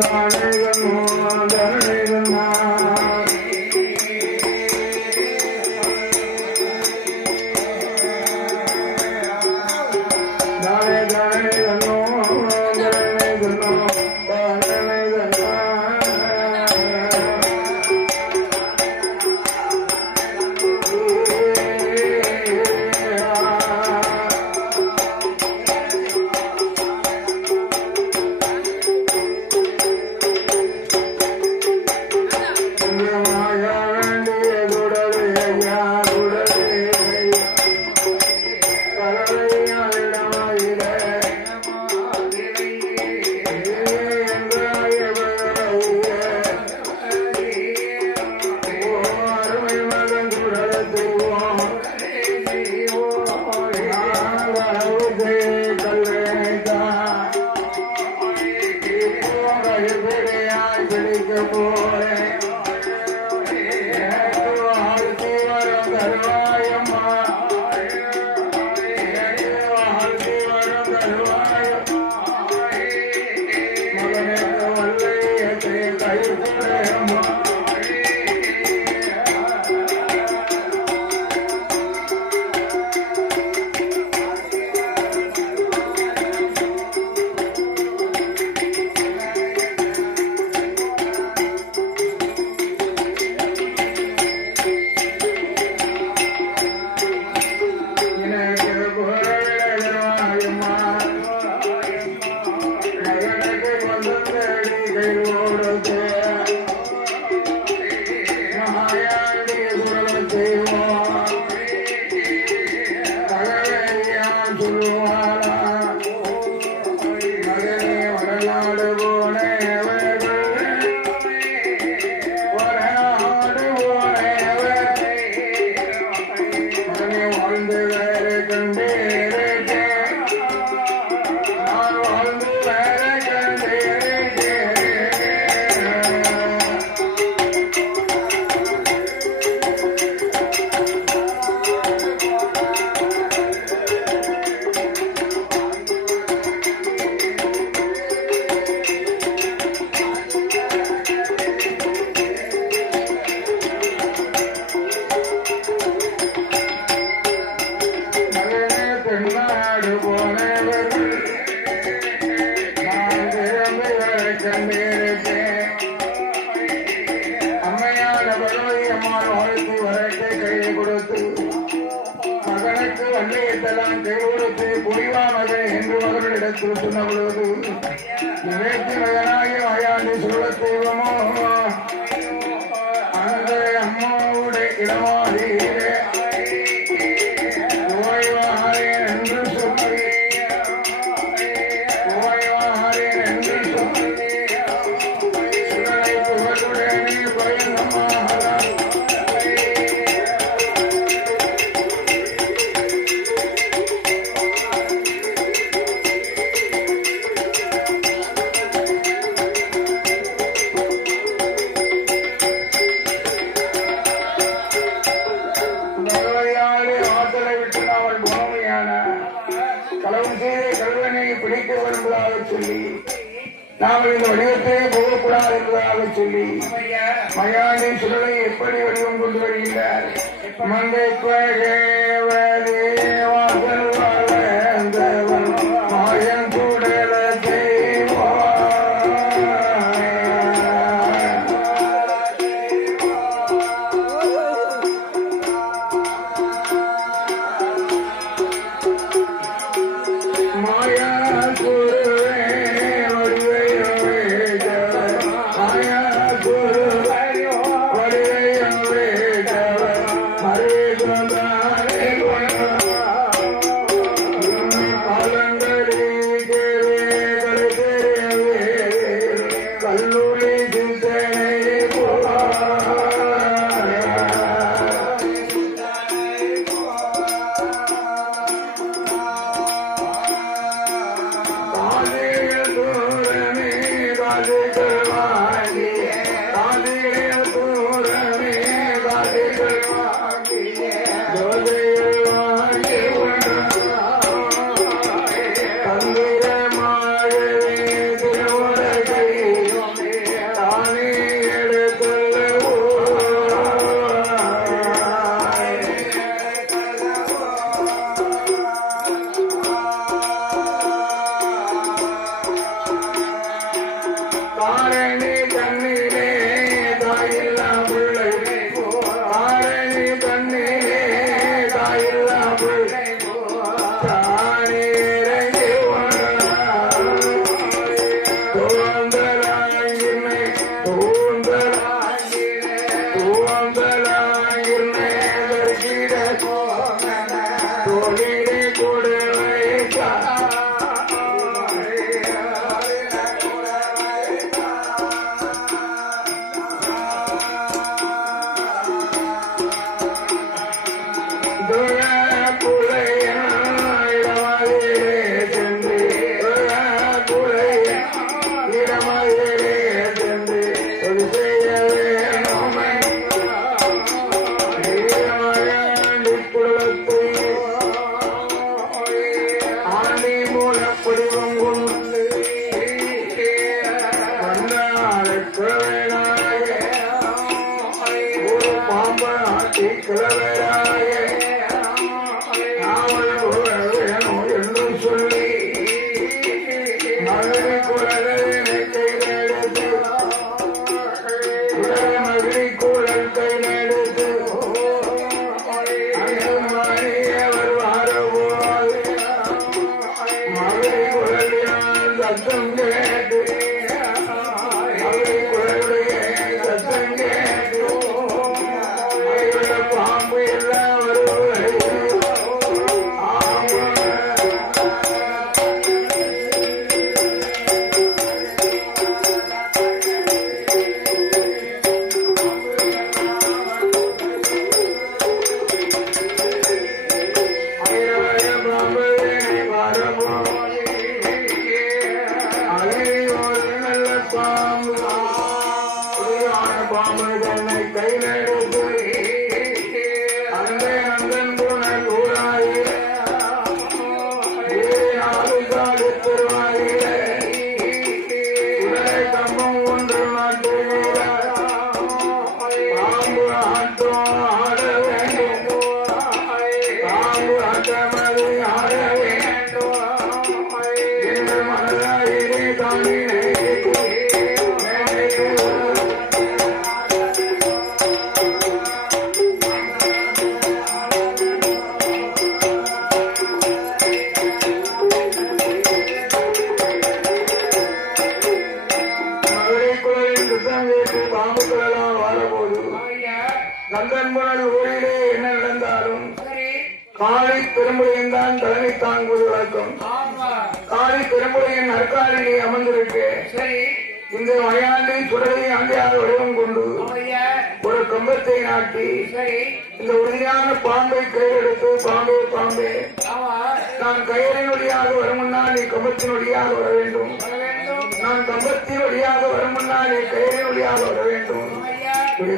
Hare காளி பெரும்புலையின் தான் தலைமை தாங்குவது வழக்கம். காளி பெரும்புலையின் நற்காலிலே அமர்ந்திருக்கு. இந்த மயாண்டி சுடலை அங்கேயாக வடிவம் கொண்டு ஒரு கம்பத்தை நாட்டி இந்த உறுதியான பாம்பை கையெடுத்து பாம்பே நான் கயிறின் வழியாக வரும் முன்னால் நீ கம்பத்தின் வழியாக வர வேண்டும். நான் கம்பத்தின் வழியாக வரும் முன்னால் நீ கயிறின் வழியாக வர வேண்டும்.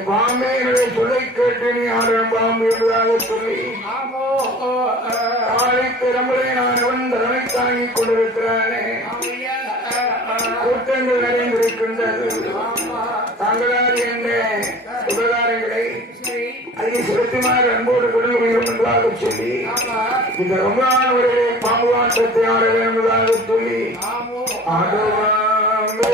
பாம்பே என்னுடைய சொல்லை கேட்டு நீ ஆடும் பாம்பு என்பதாக சொல்லி காளி பெரும்புலை நான் தலைமை தாங்கிக் கொண்டிருக்கிறானே. கூட்டங்கள் நிறைந்திருக்கின்றது. தாங்களால் என்ற உபகாரங்களை அதிக செலுத்துமாறு அன்போடு கொடுமையும் என்பதாக சொல்லி இந்த ரொம்ப நாள் பாம்பு ஆட்டத்தை ஆட என்பதாக சொல்லி ஆடுவாமே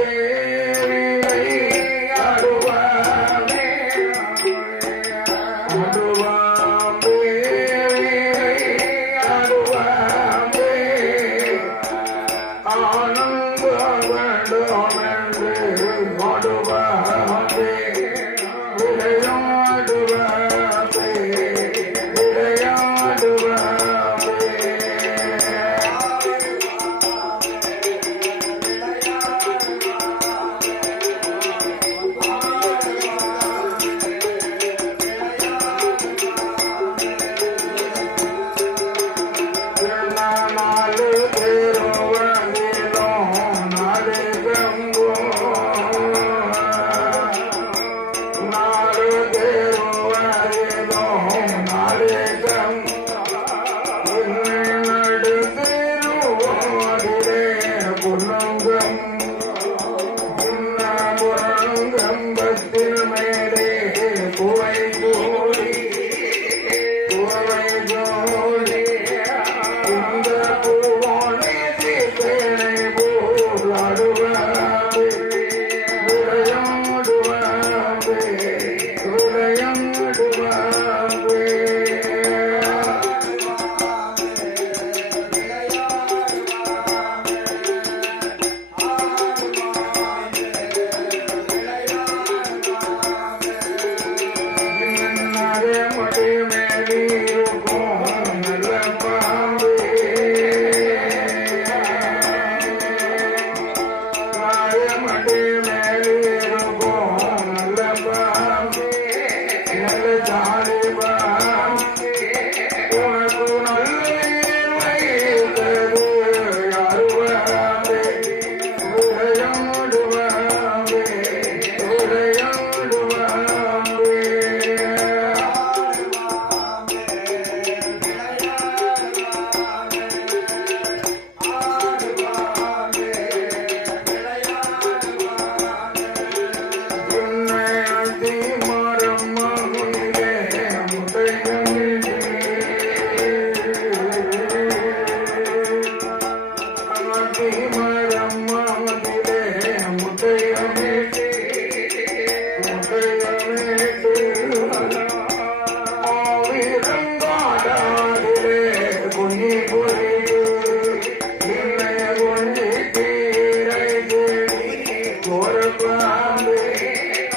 ஒரு பாம்பு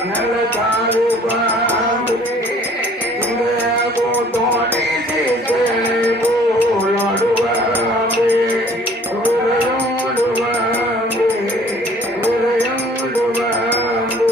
நல்ல காது பாம்பு இந்த கூட்டோடி சீசனை போலாடுவாம்பு விரையோடுவாம்பு விரையோடுவாம்பு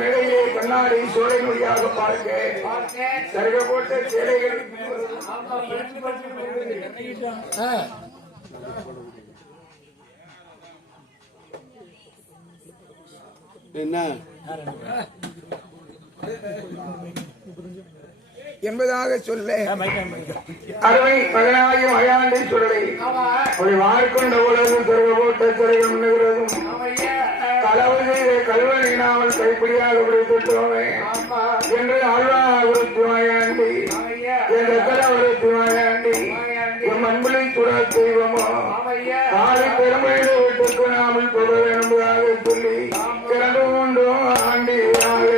நிலையை கண்ணாடி சோலை மொழியாக பார்க்க சருக போட்ட சேலைகள் என்ன என்பதாக சொல்ல அருமை மகனாகிய மயாண்டி சொல்லை ஒரு வாழ்க்கொண்ட உலகம் திறக போட்ட சிறைகள் முன்னுகிறதும் களவு செய்த கல்வனினாமல் கைப்பிடியாக பிடித்துட்டோமே என்று ஆழ்வாபுரத்து மாயாண்டி என் ரத்தனபுரத்து மாயாண்டி என் அன்புலை சுடா தெய்வமோ காலை பெருமையில வீட்டுக்கு நாமல் போக என்பதாக சொல்லி இரண்டு மூன்று ஆண்டியாக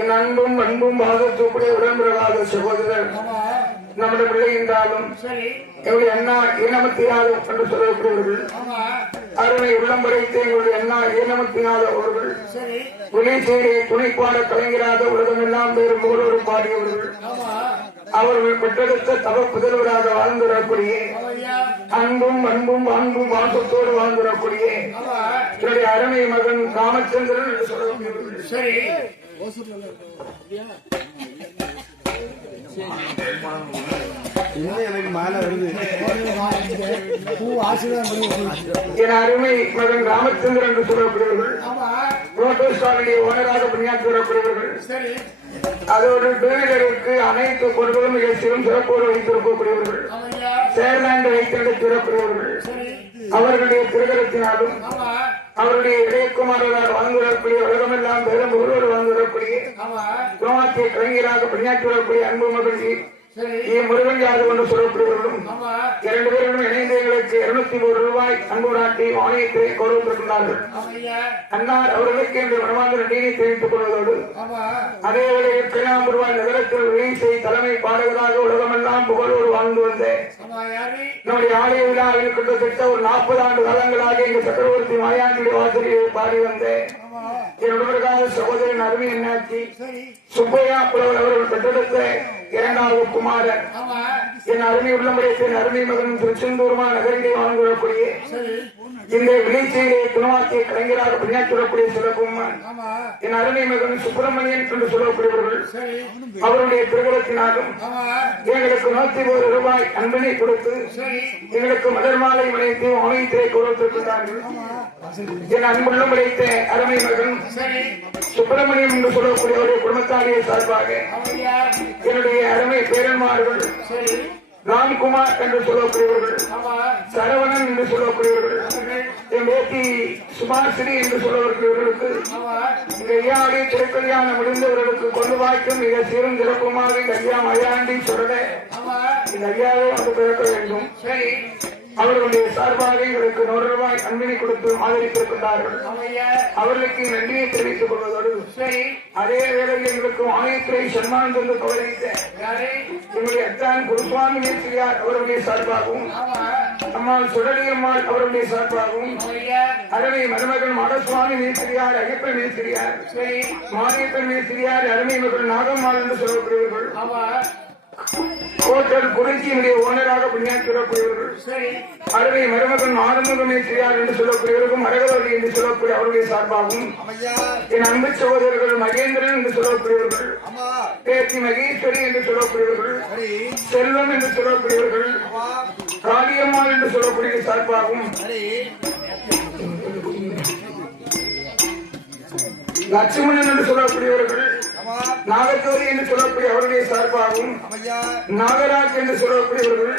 என் அன்பும் அன்பும் பாகத்தூப்புடைய உடம்பிரகாத சகோதரர் நம்முடைய பிள்ளை என்றாலும் எங்களுடைய அண்ணா ஈனமத்தியாலும் என்று சொல்லக்கூடியவர்கள் அருமை உள்ளம் படைத்த எங்களுடைய அண்ணா ஈனமத்தியாத அவர்கள் விளைச்சேரியை துணைப்பாட கலைஞராக உலகமெல்லாம் வேறு முகலோடு பாடியவர்கள் அவர்கள் பெற்றெடுத்த தவ புதல்வராக வாழ்ந்துடக்கூடிய அன்பும் அன்பும் அன்பும் வாசத்தோடு வாழ்ந்துடக்கூடிய என்னுடைய அருமை மகன் ராமச்சந்திரன் என்று சொல்லக்கூடியவர்கள் எனக்கு மாலை வருது என் அருமை மகன் ராமச்சந்திரன் என்று சொல்லக்கூடியவர்கள் புரோட்டோஸ்டாலுடைய ஓனராக பணியாற்றி வரக்கூடியவர்கள் அதோடு டூவீலருக்கு அனைத்து பொருட்களும் மிக சிறப்போடு வைத்திருக்கக்கூடியவர்கள் சேர்லாண்டு வைத்திருக்க வரக்கூடியவர்கள் அவர்களுடைய திருகரத்தினாலும் அவருடைய இளையகுமாரரால் வாழ்ந்து வரக்கூடிய உலகமெல்லாம் பெரும் ஒருவர் வாழ்ந்து வரக்கூடிய குரோமாத்திய கலைஞராக பணியாற்றி வரக்கூடிய அன்பு மகிழ்ச்சி முருகன் யாது என்று சொல்லக்கூடியவர்களும் 2 பேரும் இணைந்து எங்களுக்கு 203 ரூபாய் அன்பு நாட்டி ஆணையத்தை கொடுத்திருக்கிறார்கள். அன்னார் அவர்களுக்கு என்று மனமார்ந்த நன்றியை தெரிவித்துக் கொள்வதோடு அதே வேளையில் கிராமருவாய் நகரத்தில் விளைசை தலைமை பாடகராக உலகமெல்லாம் புகழோடு வாழ்ந்து வந்தேன். நம்முடைய ஆலய விழாவில் கிட்டத்தட்ட ஒரு 40 ஆண்டு காலங்களாக இந்த சக்கரவர்த்தி மாயாண்டிய வாசலியை பாடி வந்தேன். என்னுடைய சகோதரன் அருமை என்னாச்சி சுப்பையா புலவர் அவர்கள் பெற்றெடுத்த 2வது குமாரன் என் அருமை உள்ளமுடைய அருமை மகன் திருச்செந்தூர்மா நகரிலே வாழ்ந்து வரக்கூடிய இந்த விளைச்சையிலே குணவாக்கிய கலைஞராக பணியாற்றி வரக்கூடிய சிறப்புமான் என் அருமை மகன் சுப்பிரமணியன் என்று சொல்லக்கூடியவர்கள் அவருடைய திருகரத்தினாலும் எங்களுக்கு 101 ரூபாய் அன்பினை கொடுத்து எங்களுக்கு மலர் மாலை மனைத்து ஆணையத்திலே கொடுத்திருக்கிறார்கள். என் அன்புள்ள முறைத்த அருமை மகன் சுப்பிரமணியம் என்று சொல்லக்கூடியவருடைய குடும்பத்தாரியை சார்பாக என்னுடைய அருமை பேரன்மார்கள் ராம்குமார் என்று சொல்லக்கூடியவர்கள் சரவணன் என்று சொல்லக்கூடியவர்கள் என் பேத்தி சுபாஸ்ரீ என்று சொல்லக்கூடியவர்களுக்கு இந்த ஐயாவுடைய திருக்கல்யாணம் முடிந்தவர்களுக்கு கொண்டு வாய்க்கும் மிக சீரும் சிறப்புமாக இந்த ஐயா மயாண்டி சொல்ல இந்த ஐயாவே வந்து பிறக்க வேண்டும். அவர்களுடைய சார்பாக எங்களுக்கு 100 ரூபாய் அன்பினை கொடுத்து ஆதரித்திருக்கின்றார்கள். அவர்களுக்கு நன்றியை தெரிவித்துக் கொள்வதோடு அதே வேளையில் எங்களுக்கு ஆணையத்துறை சன்மானம் தந்து கௌரவித்த எங்களுடைய அத்தான் குருசுவாமி மேஸ்திரியார் அவருடைய சார்பாகவும் அம்மாள் சுடலியம்மாள் அவருடைய சார்பாகவும் அருமை மருமகன் மாடசுவாமி மேஸ்திரியார் ஐயப்பன் மேஸ்திரியார் மாரியப்பன் மேஸ்திரியார் அருமை மகள் நாகம்மாள் என்று சொல்லக்கூடியவர்கள் ஹோட்டல் குறிச்சியினுடைய ஓனராக பணியாற்றி வரக்கூடியவர்கள் அருமை மருமகன் ஆறுமுகமே செய்யார் என்று சொல்லக்கூடியவர்களும் மரகவல்லி என்று சொல்லக்கூடிய அவருடைய சார்பாகவும் என் அன்பு சகோதரர்கள் மகேந்திரன் என்று சொல்லக்கூடியவர்கள் பேத்தி மகேஸ்வரி என்று சொல்லக்கூடியவர்கள் செல்வம் என்று சொல்லக்கூடியவர்கள் காளியம்மாள் என்று சொல்லக்கூடிய சார்பாகவும் லட்சுமணன் என்று சொல்லக்கூடியவர்கள் நாகச்சோரி என்று சொல்லக்கூடிய அவருடைய சார்பாகவும் நாகராஜ் என்று சொல்லக்கூடியவர்கள்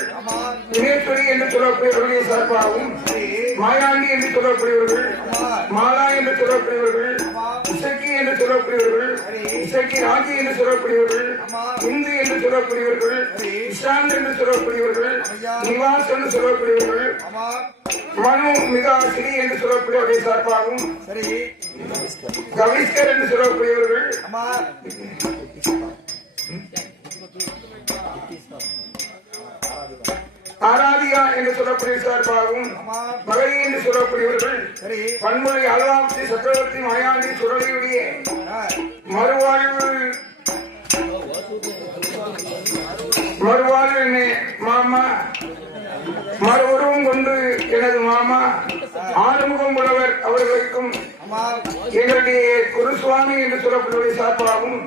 தினேஸ்வரி என்று சொல்லக்கூடிய அவருடைய சார்பாகவும் மாயாண்டி என்று சொல்லக்கூடியவர்கள் மாலா என்று சொல்லக்கூடியவர்கள் இசக்கி என்று சொல்லக்கூடியவர்கள் இசக்கி ராஜி என்று சொல்லக்கூடியவர்கள் இந்து என்று சொல்லக்கூடியவர்கள் இஷாந்த் என்று சொல்லக்கூடியவர்கள் நிவாஸ் என்று சொல்லக்கூடியவர்கள் மனு மிகா ஸ்ரீ என்று சொல்லக்கூடியவருடைய சார்பாகவும் கவிஸ்கர் என்று சொல்லக்கூடியவர்கள் ஆராதியா என்று சொல்லக்கூடிய சார்பாகவும் மகரி என்று சொல்லக்கூடியவர்கள் பன்மொழி அல்வாசி சக்கரவர்த்தி மாயாண்டி சுரலியுடைய மறுவாழ்வு மாமா மறுபுறம் கொண்டு எனது மாமா ஆறுமுகம் புலவர் அவர்களுக்கும் எங்களுடைய குருசுவாமி என்று சொல்லக்கூடிய சார்பாகவும்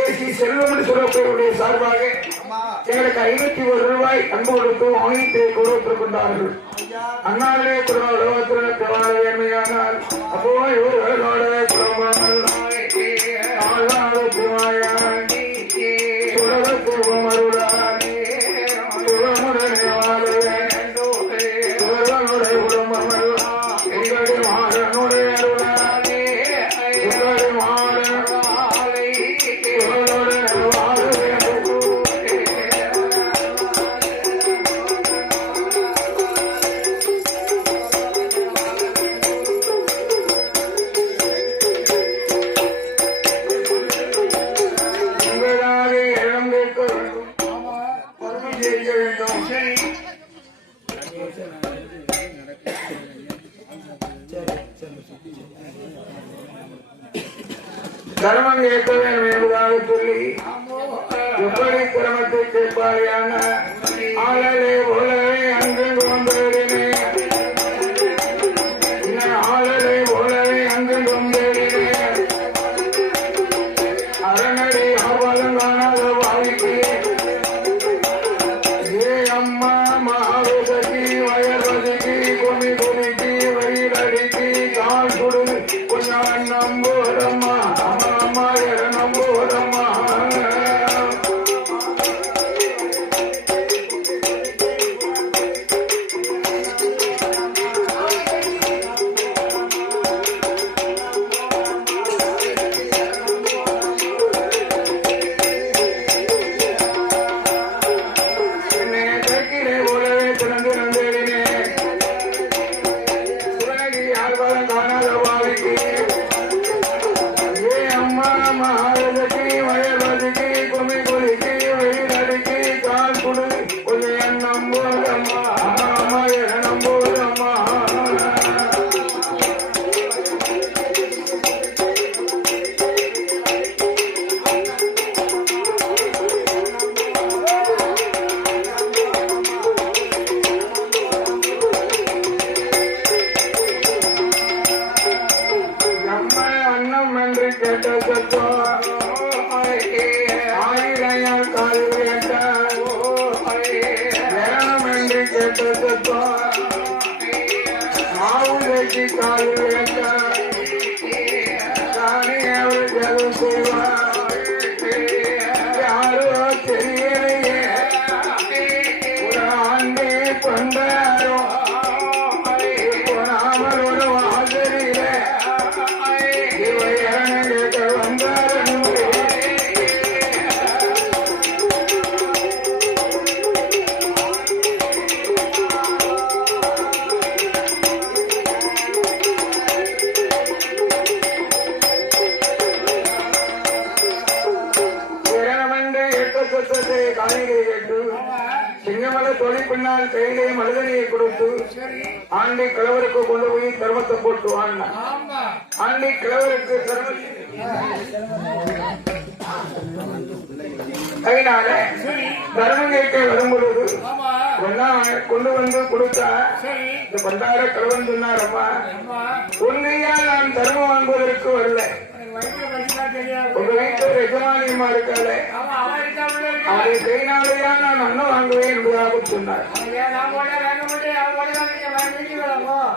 ஏசி செல்வம் என்று சொல்லக்கூடிய சார்பாக எங்களுக்கு 51 ரூபாய் அன்பு கொடுத்து ஆணையத்தை கொடுத்திருக்கின்றார்கள். அண்ணாவிலே குடும்பத்தில் வேண்மையானால் அப்போ இவர்களோட குடும்பங்கள் தர்மம் கேட்க வேண்டும் என்பதாக சொல்லி எப்படி சிரமத்தை கேட்பாரியான ஆளலே போலவே அங்கு வந்தேடினே ஆளலை போலவே அங்கு வந்தேடினே அரணடி ஆபாதம் காணாத வாழ்க்கை ஏ அம்மா மகாவதற்கு வயர்வதற்கு கொமி கொலிக்கு வயிறடிக்கு கால் சுடு கொஞ்சம் நம்போதம்மா அம்மா நம்போதம்மா மாவுளைக்கு கால் யாரோ தெரியலையே ஒரு ஆண்டே கொண்டாரோ நாமல் ஒரு வாசலில இவையான கேட்ட வந்தாரோ சிங்கமலை தொழில் பின்னால் கையிலே மனிதனையை கொடுத்து ஆண்டி கிழவருக்கு கொண்டு போய் தர்மத்தை போட்டு வாழ்ந்தான். ஆண்டி கிழவருக்கு அதனால தர்மம் கேட்க வரும் பொழுது கொண்டு வந்து கொடுத்தா இந்த பண்டார கிழவன் சொன்னாரம்மா உண்மையா நான் தர்மம் வாங்குவதற்கு வரல. உங்க வீட்டில் எஜமானியமா இருக்காளே அவரை கைனாலேயா நான் அண்ணன் வாங்குவேன் என்பதாக சொன்னார்.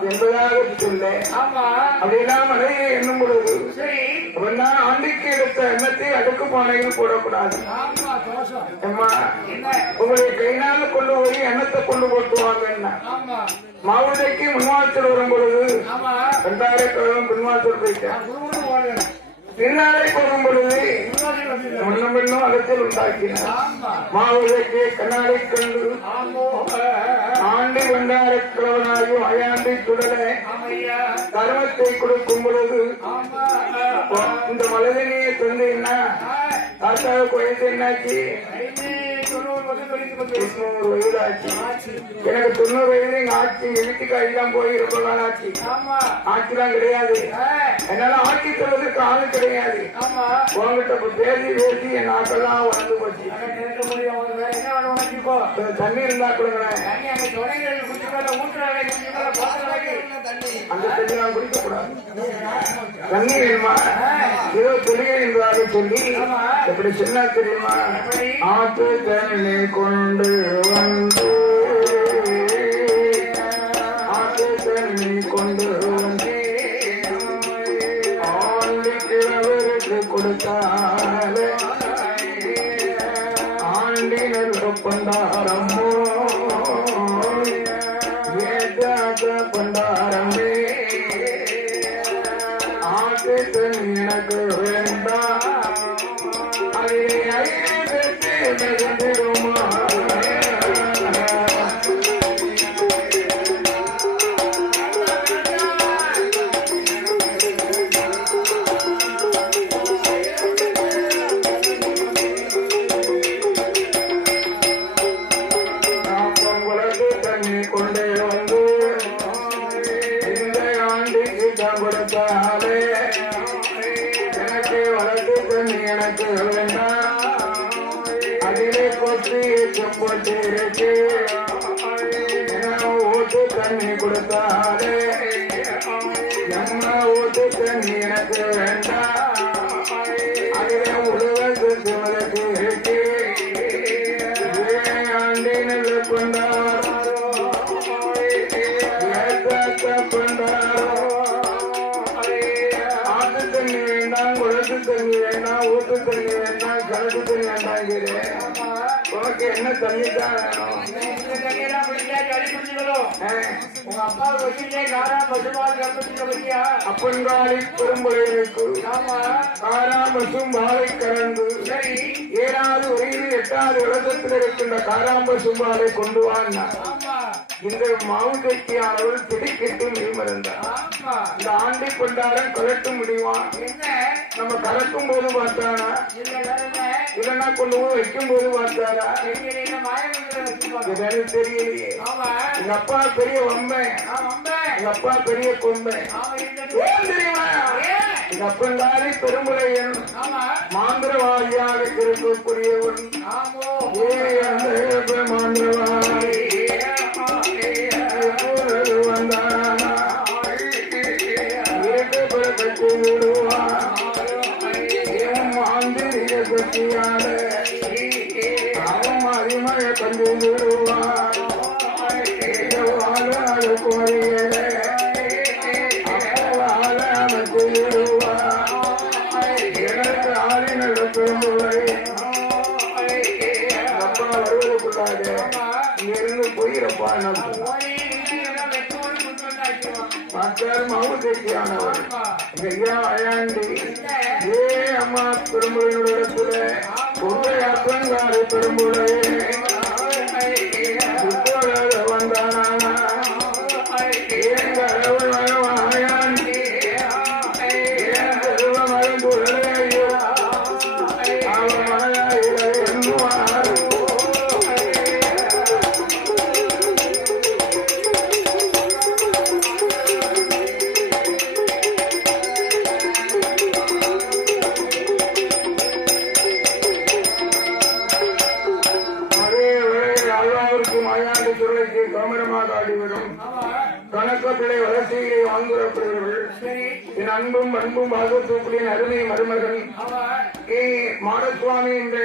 என்பதாக சொன்னேன். அப்படியெல்லாம் மனைவியை எண்ணும் பொழுது அவன் தான் ஆண்டிக்கு எடுத்த எண்ணத்தை அடுக்கு பானையில் போடக்கூடாது. அம்மா உங்களுடைய கைனால கொண்டு போய் எண்ணத்தை கொண்டு போட்டுவாங்க. மாவுளைக்கு முன்வாசல் வரும் பொழுது 2000 பின்வாசல் போயிட்டேன். பின்னாலே போகும் பொழுது முன்னும் பின்னும் அகத்தில் உண்டாக்கினார். மாவுளைக்கு கண்ணாடி கண்டு ஆண்டி கொண்டாட கிழவனாகி அயாண்டி சுடலை தர்மத்தை கொடுக்கும் பொழுது இந்த மலதினியை சொன்னீங்கன்னா தாத்தாவுக்கு வயசு என்னாச்சு? 90 வயது ஆச்சு. எனக்கு 90 வயது எங்க ஆட்சி வீட்டுக்கு எல்லாம் போய் ரொம்ப நாள் ஆச்சு. ஆட்சிலாம் கிடையாது. என்னால ஆட்சி சொல்வதற்கு ஆளு கிடையாது. உங்ககிட்ட பேசி பேசி என் நாட்டெல்லாம் வளர்ந்து போச்சு. தண்ணி இருந்தா கொடுங்களேன். அந்த தண்ணி நான் குடிக்க கூடாது. தண்ணி வேணுமா? ஏதோ தொழில் என்பதாக சொல்லி எப்படி சொன்னா தெரியுமா? ஆற்று தண்ணி கொண்டு வந்து ஆற்று தண்ணி கொண்டு வந்து ஆண்டு கிழவருக்கு கொடுத்தாலே ஆண்டினர் கொண்டாரம்மோ கொண்டாரமே ஆற்று தண்ணி எனக்கு வேண்டாம். அதை தண்ணி கொண்டே வந்து இந்த ஆண்டிக்கு தான் கொடுத்தாலே எனக்கு வளர்த்து தண்ணி எனக்கு வேண்டாம் அதிலே கொத்தி செம்போட்டு இருக்கு ஊட்டு தண்ணி கொடுத்தாலே எம்மா ஊட்டு தண்ணி எனக்கு வேண்டாம் அதிலே உழுவது சிவனுக்கு இருக்கு ஆண்டினது கொண்டாரோ கொண்டாரோ ஆட்டு தண்ணி வேண்டாம் குளத்து தண்ணி வேண்டாம் ஊட்டு தண்ணி வேண்டாம் கலட்டு தண்ணி வேண்டாங்கிறேன் உனக்கு என்ன தண்ணி தான் அப்பன்காலி பெரும்புழைக்கு காராம்பசும் வாழை கறந்து 7வது வரையில் 8வது விளக்கத்தில் இருக்கின்ற காராம்பசும் வாழை கொண்டு வாங்க இந்த மாவுதைக்கியானவள் திடுக்கிட்டு மீமறந்தார் இந்த ஆண்டை கொண்டாரம் கலட்ட முடியுமா நம்ம கலக்கும் போது பார்த்தானா இல்லைன்னா கொண்டு போய் வைக்கும் போது பார்த்தாரா தெரியலையே எங்க அப்பா பெரிய வம்பை எங்க அப்பா பெரிய கொம்பை தெரியுமா எங்க அப்பந்தாரி பெருமுறையன் மாந்திரவாதியாக இருக்கக்கூடியவன் மாந்திரவாதி வந்தானா இருக்கப்பட்டு விடுவான் மாந்திரிக சக்தியால அவன் அறிமழை கண்டு விடுவான் கோரியல அப்பவால அமைத்து விடுவான் எனக்கு ஆளினோட பெருமுறை அப்பா வருவதற்குள்ளாக இங்கிருந்து போயிடப்பா பார்த்தால் மாவுதைக்கியானவர் ஐயா அயாண்டி ஏ அம்மா பெருமுறையிடத்துல பொங்கை அப்பங்காரி பெருமுறை வந்தானா அயாண்டி மரம்புறையோ அவன் மலையாயிர எண்ணுவார் கணக்கப்பிள்ளை வளர்ச்சியை வாழ்ந்துறப்படுகிறவர்கள் என் அன்பும் அன்பும் பாகத்தூக்குளின் அருமை மருமகன் மாடசுவாமி என்ற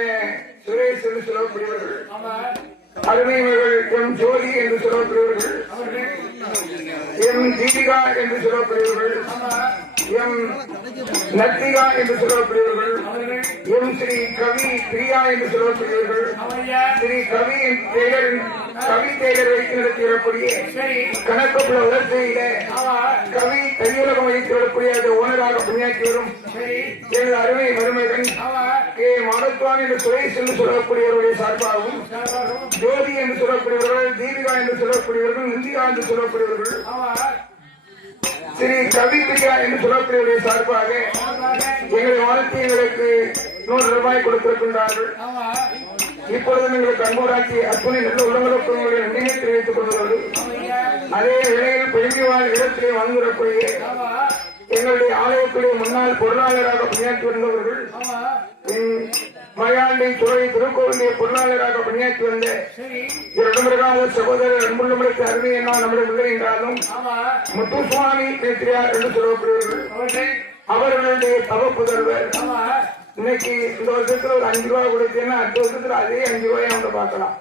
சுரேஷ் என்று சொல்லப்படுகிறவர்கள் அருமை மகள் எம் ஜோதி என்று சொல்லப்படுகிறவர்கள் எம் தீபிகா என்று சொல்லப்படுகிறவர்கள் எம் நத்திகா என்று சொல்லப்படுகிறவர்கள் எம் ஸ்ரீ கவி பிரியா என்று சொல்லப்படுகிறவர்கள் ஸ்ரீ கவி தேடர் வைத்து நடத்திடக்கூடிய கணக்கப்புல வளர்ச்சியில கவி கையுலகம் வைத்து வரக்கூடிய ஓனராக பணியாற்றி வரும் எனது அருமை மருமகன் மாடசுவாமி என்று சுரேஷ் என்று சொல்லக்கூடியவருடைய சார்பாகவும் ஜோதி என்று சொல்லக்கூடியவர்கள் தீபிகா என்று சொல்லக்கூடியவர்கள் இந்தியா என்று சொல்லக்கூடியவர்கள் ஸ்ரீ கவி பிரியா என்று சொல்லக்கூடியவருடைய சார்பாக எங்களை வாழ்த்து எங்களுக்கு 100 ரூபாய் கொடுத்திருக்கின்றார்கள். இப்பொழுது எங்களுக்கு அன்பூராட்சி அத்துணை நல்ல உடம்புகளுக்கு நன்றியை தெரிவித்துக் கொள்வதோடு அதே வேளையில் பெருமைவாழ் இடத்திலே வாழ்ந்துடக்கூடிய எங்களுடைய ஆலயத்துடைய முன்னாள் பொருளாளராக பணியாற்றி வந்தவர்கள் மலையாண்டி துறை திருக்கோவிலுடைய பொருளாளராக பணியாற்றி வந்த இரண்டுமிருகாத சகோதரர் அன்புள்ளமுடைக்கு அருமை என்ன நம்முடைய இல்லை என்றாலும் முத்துசுவாமி பேத்திரியார் என்று சொல்லப்படுவார்கள். அவர்களுடைய தவ புதல்வர் இன்னைக்கு இந்த வருஷத்துல ஒரு 5 ரூபாய் கொடுத்தேன்னா அடுத்த வருஷத்துல அதே 5 ரூபாய் அவங்க பார்க்கலாம்.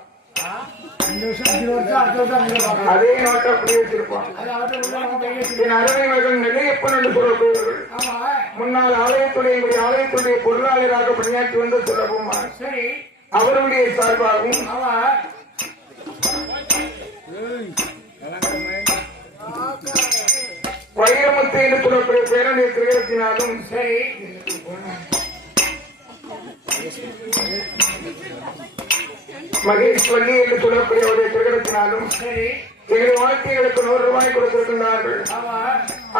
அதே நோட்டை அப்படி வச்சிருப்பான். என் அருமை மகன் நெல்லையப்பன் என்று சொல்லப்படுவார்கள். முன்னாள் ஆலயத்துடைய பொருளாளராக பணியாற்றி வந்த சொல்லப்புமா அவருடைய சார்பாகவும் வைரமுத்து என்று சொல்லக்கூடிய பேரனுடைய கிரகத்தினாலும் சரி மகேஸ்வரி என்று சொல்லக்கூடிய ஒரு திருடத்தினாலும் எங்கள் வாழ்க்கைகளுக்கு 100 ரூபாய் கொடுத்திருக்கின்றார்கள்.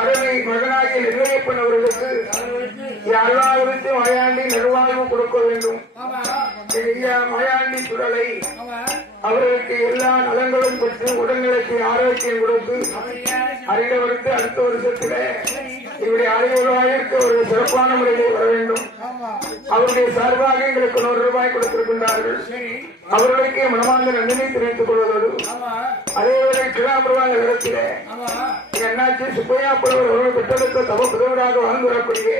அருமை மகனாகிய நிர்ணயப்பன் அவர்களுக்கு எல்லாருக்கும் மயாண்டி நல்வாழ்வு கொடுக்க வேண்டும். மயாண்டி சுடலை அவர்களுக்கு எல்லா நலங்களும் பெற்று உடல்நிலைக்கு ஆரோக்கியம் கொடுத்து அறிந்தவருக்கு அடுத்த வருஷத்துல இவருடைய 60 ரூபாயிற்கு ஒரு சிறப்பான முறையிலே வர வேண்டும். அவருடைய சார்பாக எங்களுக்கு 100 ரூபாய் கொடுத்திருக்கின்றார்கள். அவர்களுக்கு மனமார்ந்த நன்றியை தெரிவித்துக் கொள்வதோடு அதேவேளை கிராம இடத்திலே என்னாச்சு சுப்பையா புலவர் அவர்கள் பெற்றெடுத்த தவ புதவராக வாழ்ந்து வரக்கூடிய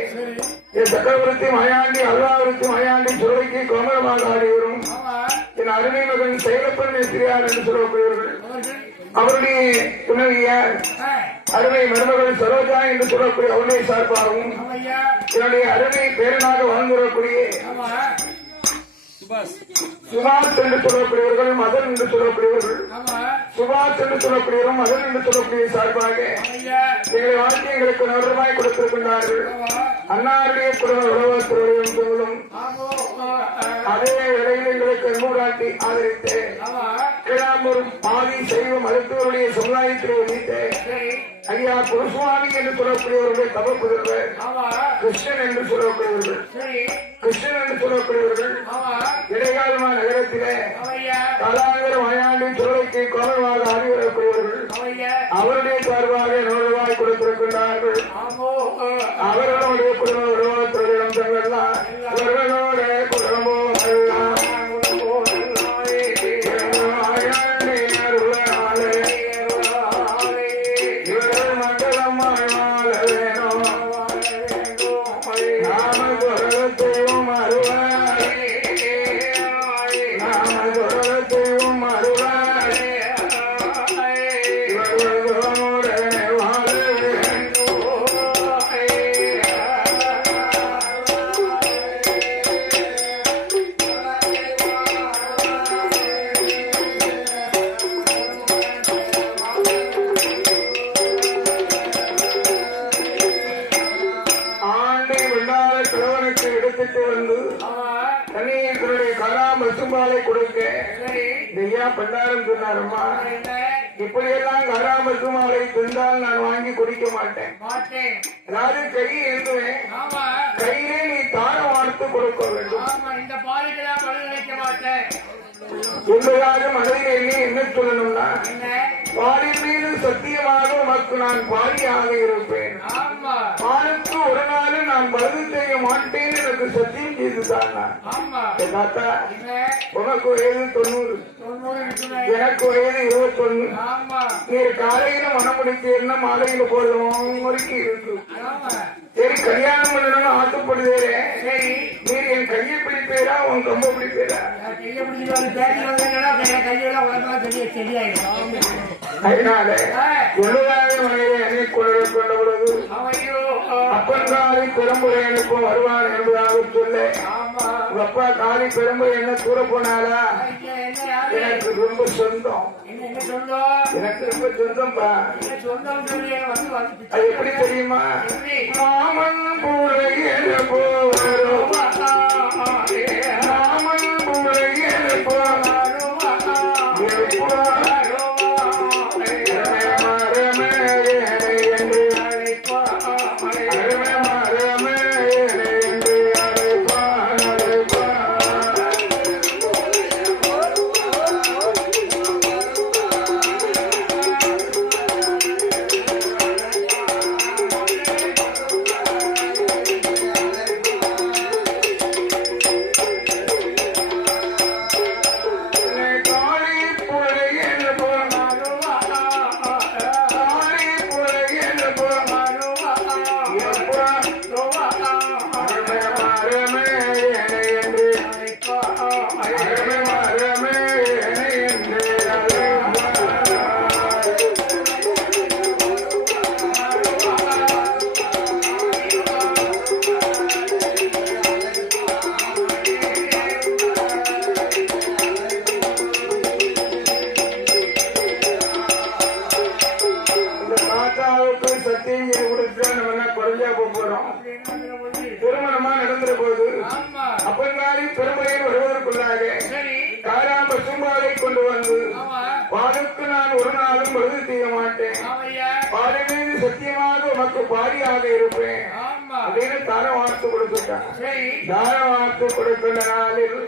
என் சக்கரவர்த்தி மயாண்டி அல்வாவருத்தி மயாண்டி சுவைக்கு கோமரமாக ஆடி வரும் என் அருமை மகன் செயலப்பன் மேஸ்திரியார் என்று சொல்லக்கூடியவர்கள் அவருடைய துணைவியார் அருமை மருமகள் சரோஜா என்று சொல்லக்கூடிய அவருடைய சார்பாகவும் என்னுடைய அருமை பேரனாக வாழ்ந்து வரக்கூடிய சுபாஷ் என்று சொல்லக்கூடியவர்கள் மதன் என்று சொல்லக்கூடியவர்கள் சுபாஷ் என்று சொல்லக்கூடியவர்கள் மதன் என்று சொல்லக்கூடிய சார்பாக எங்களை வாழ்க்கை எங்களுக்கு 100 ரூபாய் கொடுத்திருக்கின்றார்கள். அன்னாருடைய குடும்ப உறவுகளுடைய மூலம் அதே வேளையில் எங்களுக்கு அன்புராட்டி ஆதரித்து கிளாம்பூர் ஆதி சைவ மருத்துவருடைய சமுதாயத்தில் வைத்து ஐயா குருசுவாமி என்று சொல்லக்கூடியவர்கள் தவ புதல்வர் கிருஷ்ணன் என்று சொல்லக்கூடியவர்கள் இடைக்காலமான நகரத்திலே கலாங்கர மயாண்டி சுழலைக்கு கோமரமாக ஆடி வரக்கூடியவர்கள் அவருடைய சார்பாக 100 ரூபாய் கொடுத்திருக்கின்றார்கள். அவர்களுடைய குடும்ப உருவத்துடைய அம்சங்கள்லாம் இவர்களோட குடும்பம் பண்டாரம் சொன்னாரம்மா இப்படியெல்லாம் கராமத்து மாலை தின்றால் நான் வாங்கி குடிக்க மாட்டேன். அதாவது கை எழுதுவேன் கையிலே நீ தாரம் வார்த்து கொடுக்க வேண்டும் என்பதாக மனதில் எண்ணி என்ன சொல்லணும்னா பாலின் மீது சத்தியமாக உனக்கு நான் பாரியாக இருப்பேன். பாலுக்கு ஒரு நாள் நான் மருந்து செய்ய மாட்டேன் எனக்கு சத்தியம் செய்துதான். தாத்தா உனக்கு வயது 90 எனக்கு வயது 21. நீ காலையில மனம் முடிச்சேன்னா மாலையில போடுவோம் வரைக்கும் இருக்கு. சரி கல்யாணம் பண்ணணும்னு ஆசைப்படுதே நீர் என் கையை பிடிப்பேரா உன் கம்ப பிடிப்பேரா? அதனால உள்ளதாக மனையை அணி கொண்ட பொழுது அப்பன் காலி பெரும்புரை எனக்கும் வருவான் என்பதாக சொல்ல உங்க அப்பா காலி பெரும்புரை என்ன தூர போனாலா எனக்கு ரொம்ப சொந்தம். எனக்கு ரொம்ப சொந்தம்பா. அது எப்படி தெரியுமா? மாமன் பூரை போவரும் மாமன் பூரை போவரும் திருமணமா நடந்த போது அப்பங்காலி பெருமையில் வருவதற்குள்ளாக காராம்பசும் அதுக்கு நான் ஒரு நாளும் பொழுது செய்ய மாட்டேன். பாரி மீது சத்தியமாக உனக்கு பாரியாக இருப்பேன் அப்படின்னு தார வார்த்தை கொடுத்துட்டான். தார வார்த்தை கொடுக்கின்ற நாளில்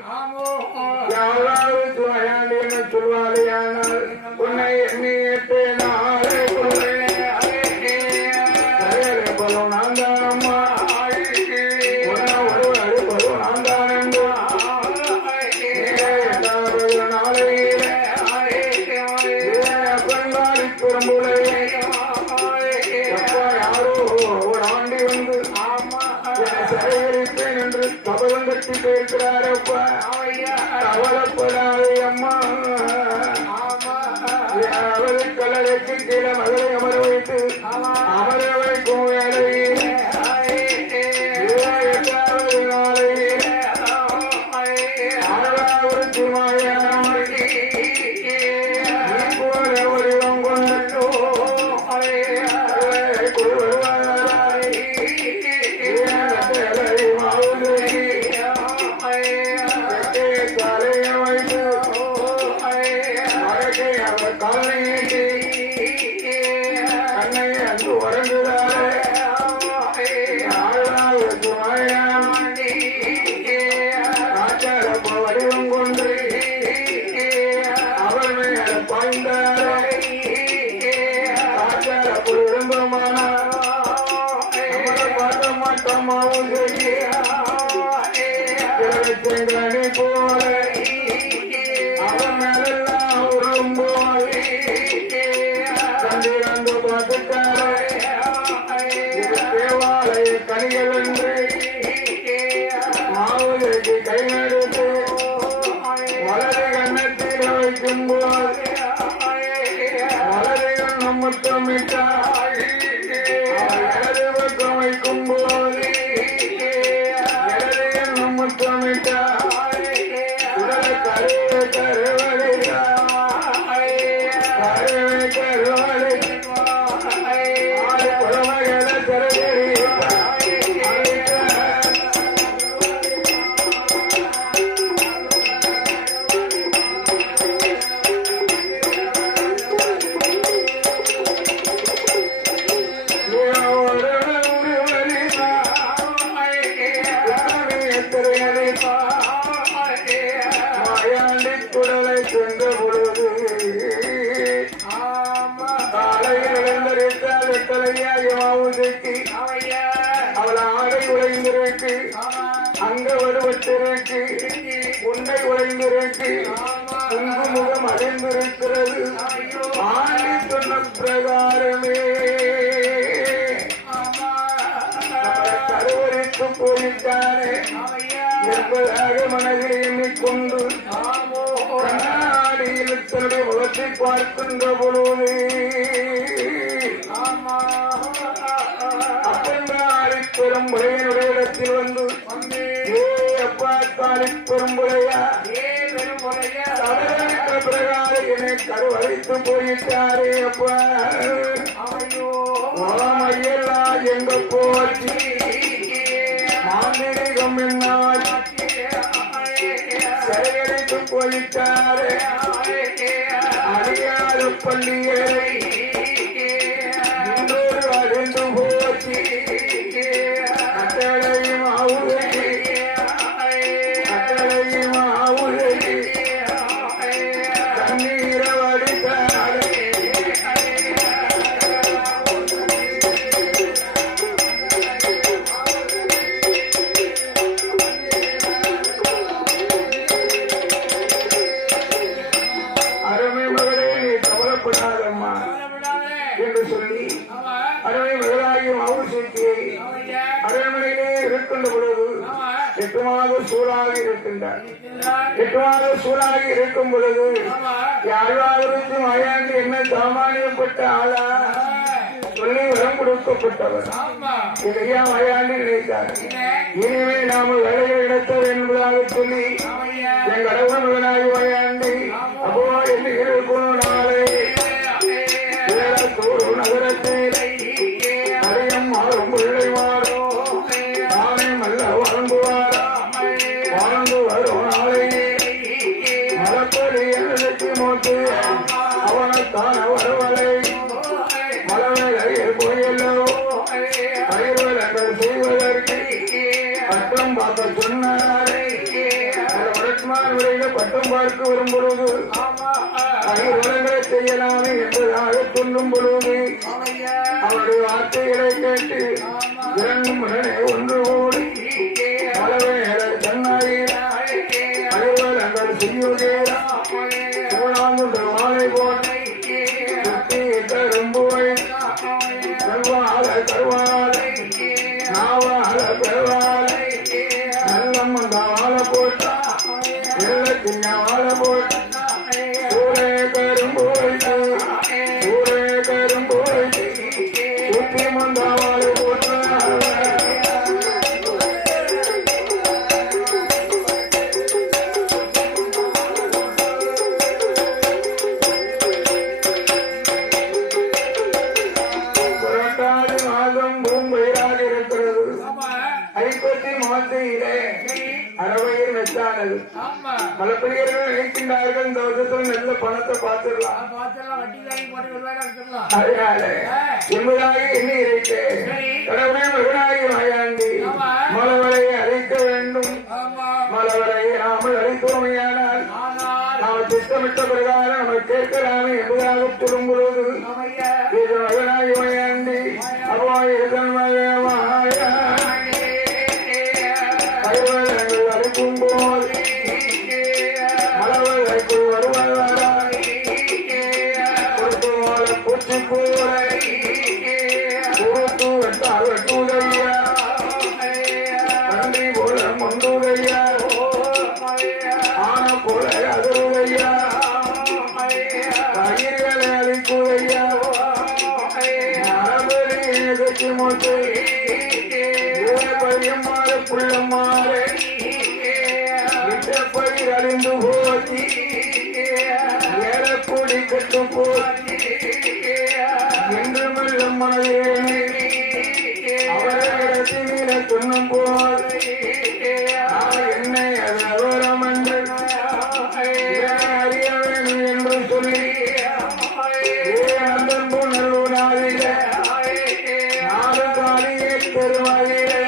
யாராவது அயாண்டி என்ன சொல்வாரே, ஆனால் உன்னை எண்ணிட்டு நாளே பலம் நான் தானம்மா, ஒரு அடிப்பதும் நான் தானே நாளையில பெண்காலி பெரும்புலை யாரோ ஒரு ஆண்டி வந்து சேகரிப்பேன் என்று கபலம் கட்டி பேசுகிறாரப்பா. கவலைப்படாதே அம்மா, அவரை கலரைக்கு கீழே மகளை அமர வைத்து அமர வைக்கும் வேலையில் 8வது நாளையில் 6வது திருமாயானவருக்கு போல வடிவம் கொண்டு தலையை வைத்து அவர் காலை கண்ணை அங்கு உறங்குகிறாரே. 6வது ராஜாரப்ப வடிவம் கொண்டு அவர் மேல பாய்ந்தாரே. ராஜாரப்பு விரும்பமான பார்க்க மாட்டோமாவும் செங்கனி போல அவன் மேலெல்லாம் உரும்போது கண்டிரந்து பார்த்துட்டாரே. தேவாலய கனிகள் என்று மாவுதற்கு கை நடுத்து வலது கண்ணத்தில் வைக்கும் போது வலது கண்ணம் முத்தமிட்டார். இடது பக்கம் வைக்கும் போது இடது கண்ணம் முத்தமிட்டார். உடலை கருவை கருவடை கருவை கருவடை ஆறு குழமைகளை திறந்தெறி மாயாண்டி குடலை சென்ற பொழுது காலையில் இழந்தரித்தால் வெட்டலையாக மாவுதைக்கு அவள் ஆடை உழைந்திருக்கு, அங்க வடுவட்டிருக்கு, உண்டை உழைந்திருக்கு, குங்குமுகம் அடைந்திருக்கிறது. ஆண்டி சொன்ன பிரகாரமே கருவறைக்கு போயிட்டானே என்பதாக மனதில் எண்ணிக்கொண்டு கண்ணாடியில் தன்னுடைய முகத்தை பார்க்கின்ற பொழுது அப்பெண்டாடி பெரும்புறையினுடைய இடத்தில் வந்து ஏ அப்பா காலி பெரும்புறையா தவறித்த பிரகாரம் என்னை கருவறைத்து போயிட்டாரே அப்பா. ஐயெல்லாம் எங்க போச்சு மாந்திரிகம் என்னால் சிறையடித்து போயிட்டாரே. அறியாத பள்ளியை இன்னொரு அறிந்து போச்சு. அட்டளையும் ஆவுதடி அட்டளையும் ஆவுதடி கண்ணீர வடித்தாரே. அருமை மகளே, நீ கவலைப்படாதம்மா என்று சொல்லி அருமை மகளாகிய மாவுசேத்தியை அரண்மனையிலே இருக்கின்ற பொழுது 8 மாத சூழாக இருக்கின்றார். 8 மாத சூழாக இருக்கும் பொழுது யாராவது மாயாண்டி என்ன சாமானியப்பட்ட ஆளா சொல்லி வரம் கொடுக்கப்பட்டவர். இதையா மாயாண்டி நினைத்தார். இனிமே நாம வேலையை நடத்த என்பதாக சொல்லி என் கடவுள் மகனாகி மாயாண்டி அப்போ என்ன இருக்கணும் நாளை நகரத்தில் அரியம் மாறும் பிள்ளை மாறும் நானே மல்ல வாழ்ந்துவாரா வாழ்ந்து வரும் நாளை மலப்படி எழுதி மூத்து அவ தான வரவலை மலவேலையை போயல்லோ பயிர்வலங்கள் செய்வதற்கு பட்டம் பார்க்க சொன்னாரே வரட்மான் விரைந்து பட்டம் பார்க்க வரும் பொழுது பயிர்வலங்களை செய்யலாமே என்பதாக சொல்லும் பொழுது அவருடைய வார்த்தைகளை கேட்டு இரண்டும் உடனே ஒன்று கூடி மலவேலை சொன்னாரே பயிர்வலங்கள் செய்யுகிறா வாழை போட்டு கரும்புவை கருவால கருவாலை நாவால பெருவாலை நல்லம்மந்த வாழை போட்டா வெள்ளத்தின் வாழை போட்டா ஊரே கரும்புவை ஊரே கரும்புவை சுத்தி மந்த வாழை போட்டா அறவையில் வெச்சானது பல பெரியர்கள் நினைக்கின்றார்கள் இந்த வருஷத்துல நல்ல பணத்தை பார்த்துடலாம் அதனால என்பதாக எண்ணி இறைத்தேன் கடவுளே மகனாகி மாயாண்டி மலவரையை அழைக்க வேண்டும் மலவரையை நாமல் அழைத்தோமையானால் நாம் திட்டமிட்ட பிரகாரம் நம்ம கேட்கலாமே என்பதாக சொல்லும் பொழுது இது மகனாகி மாயாண்டி அப்போ இதன் மகமாயா அழைக்கும் போது மலவரைக்குள் வருவதாய் பூச்சி கூரை வெட்டால் வெட்டுதையா நன்றி போல முண்டுதையா ஆன போல அதுதையா பயிர்களை அழிக்குதையா மரபெறி மொட்டை பையன்மாற புள்ளமாற பயிர் அழிந்து போச்சு ஏறக்கூடி கட்டு போச்சு என்று மெல்லும் மனதே அவரிடத்தில சொன்னும் போது என்னை அது அவரம் என்று அறிய வேணும் என்று சொல்லி அந்த புனர்வுனாதில நாலு காலியை பெருமாதிரை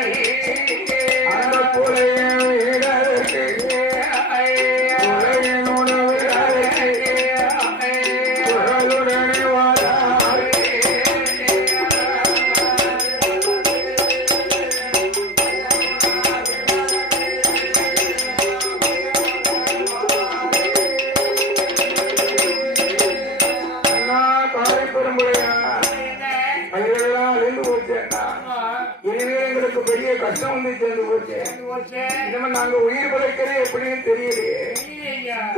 அந்த புலைய பெரிய கஷ்டம் வந்து சேர்ந்து போச்சு. இனிமே நாங்க உயிர் பிழைக்கிறது எப்படின்னு தெரியலையே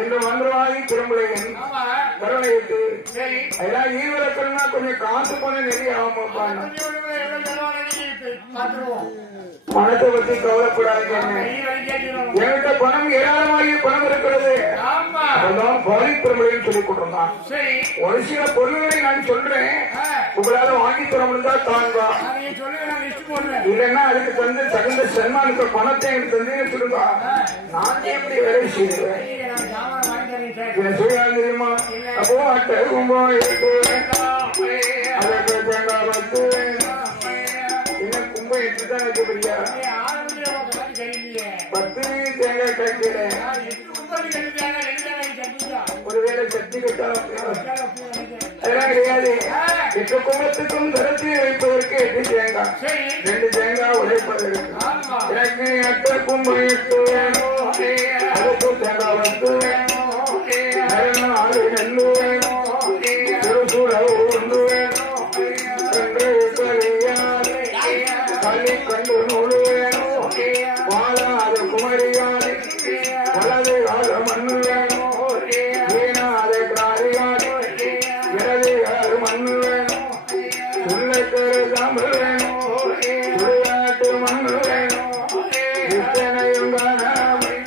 என்று மந்திரவாதி திரும்பலையன் கருணையிட்டு அதெல்லாம் ஈவிரக்கணும்னா கொஞ்சம் காசு பண்ண நிறைய ஆகுமாப்பா. பணத்தை பத்தி கவலைப்படாதீங்க. என்கிட்ட பணம் ஏராளமாகி பணம் இருக்கிறது. அதான் பாதி திரும்பலைன்னு சொல்லிக் கொடுத்தான். ஒரு சில பொருள்களை நான் சொல்றேன், உங்களால வாங்கி தர முடிந்தா தாங்க, இல்லைன்னா அதுக்கு தந்து தகுந்த சன்மானுக்கு பணத்தை எனக்கு தந்தீங்கன்னு சொல்லுங்க. நான் எப்படி வேலை செய்வேன் செய்யாது தெரியுமா? அப்போ அட்டை கும்பம் எடுத்து அதற்கு தேங்காய் பத்து என்ன கும்பம் எடுத்துதான் வைக்கப்படுறியா? 10 தேங்காய் காய்க்கிறேன். ஒருவேளை சக்தி கட்டாலும் அதெல்லாம் கிடையாது. 8 கும்பத்துக்கும் தரத்தை வைப்பதற்கு 8 தேங்காய், 2 தேங்காய் உழைப்பதற்கு எனக்கு 8 கும்பம் 8 வேணும். அதுக்கு தேங்காய் 10 வேணும். 4 நெல்லு வேணும். திருசூர 1 வேணும். 2 களியாறு களி கண்டு நூறு வேணும். வாழாத குமரியாறு வலது கால மண்ணு வேணும். வீணாத காரியாறு இடது கால மண்ணு வேணும். உள்ளக்கரு சாம்பல் வேணும். சுடுகாட்டு மண்ணு வேணும். இத்தனையும் காணாமல்